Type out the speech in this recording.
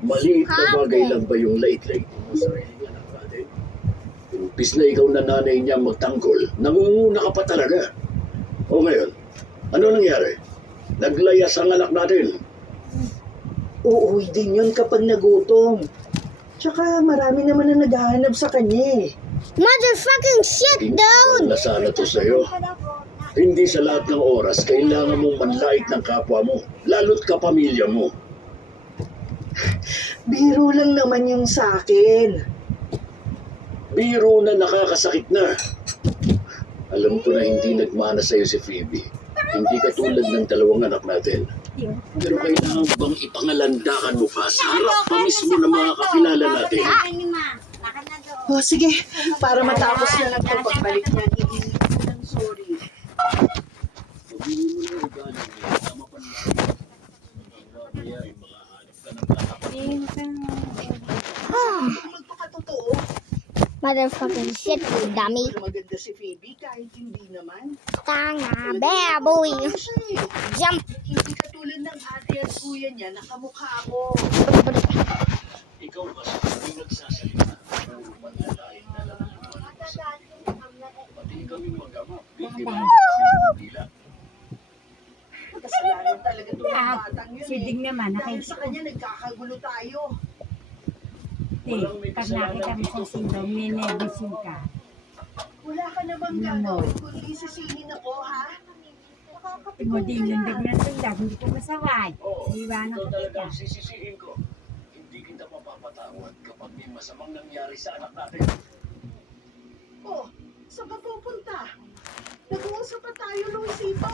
Maliit na bagay lang ba yung late-late mo sa sarili anak natin? Imbis na ikaw na nanay niya magtanggol, nangunguna ka pa talaga. O ngayon, ano nangyari? Naglayas ang anak natin. Uuwi din yun kapag nagutom. Tsaka marami naman na naghahanap sa kanya eh. Motherfucking shit, dude! Na sana to sa'yo. Hindi sa lahat ng oras kailangan mong manlait ng kapwa mo, lalo't kapamilya mo. Biro lang naman yung sa akin. Biro na nakakasakit na. Alam ko na hindi nagmana sa'yo si Phoebe. Hindi katulad ng dalawang anak natin. Pero kailangan bang ipangalandakan mo pa sa harap pa mismo ng mga kakilala natin? O sige, para matapos na lang ito pagbalik niya. Hihingi ko ng sorry. Sabihin mo na yung regalo mo, tama pa naman. Kaya ay makahanap ka ng Kung magpakatotoo, Motherfucking shit, you dummy. pero maganda si Phoebe kahit hindi naman. Tanga, baboy. Ano siya eh? Jump. Hindi katulad ng ate at kuya niya na kamukha ko. ikaw kasi kami nagsasalita. Manlalain na lang ang mga pati kami mag-ama. Biktima ng Manila. Kasalanan talaga itong mga batang yun Sidig eh. naman, Dahil sa kanya nagkakagulo tayo. pag nakita mo sa silong, ninebisin ka. Wala ka na bang gagawin kundi sisinin ako, ha? Timodin yung dignan sundag, hindi ko masaway. Oo, Iwanan ikaw ko talaga kita. ang sisisihin ko. Hindi kita mapapatawad kapag may masamang nangyari sa anak natin. Oh, saan ka pupunta? Nag-uusap pa tayo, Luisito.